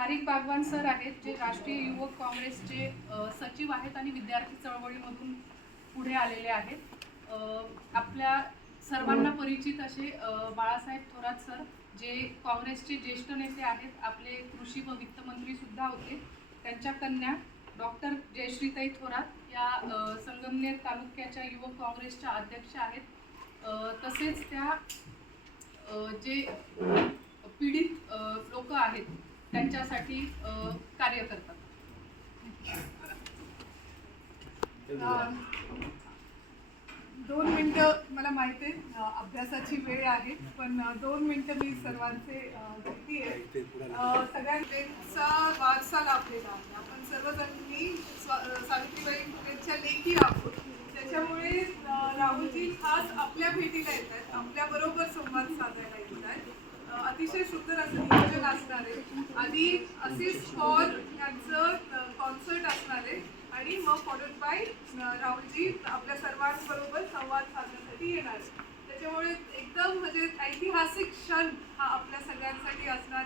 तारिक Bagwan sir आहेत, जे राष्ट्रीय युवक काँग्रेसचे सचिव आहेत आणि विद्यार्थी चळवळीमधून पुढे आलेले आहेत। आपल्या सर्वांना परिचित असे बाळासाहेब थोरात सर, जे काँग्रेसचे ज्येष्ठ नेते आहेत, आपले कृषी व वित्त मंत्री सुद्धा होते। त्यांच्या कन्या डॉक्टर जयश्रीताई थोरात या संगमनेर तालुक्याच्या युवक काँग्रेसच्या अध्यक्ष आहेत। तसेच त्या जे पीडित लोक आहेत त्यांच्यासाठी कार्य करतात। 2 मिनिटं मला माहिती आहे अभ्यासाची वेळ आहे, पण 2 मिनिटं मी सर्वांचे घेते आहे। सगळ्यांचा वारसा लाभलेला आहे, आपण सर्वजणांनी सावित्रीबाई फुलेंच्या लेखी आहोत। त्याच्यामुळे राहुलजी खास आपल्या भेटीला येत आहेत, आपल्याबरोबर संवाद साधायला येत आहेत। अतिशय सुंदर असं नियोजन असणार आहे। आधी असेच स्कॉल यांचं कॉन्सर्ट असणार आहे आणि मग फॉलोड बाय राहुलजी आपल्या सर्वांबरोबर संवाद साधण्यासाठी येणार आहे। त्याच्यामुळे एकदम म्हणजे ऐतिहासिक क्षण हा आपल्या सगळ्यांसाठी असणार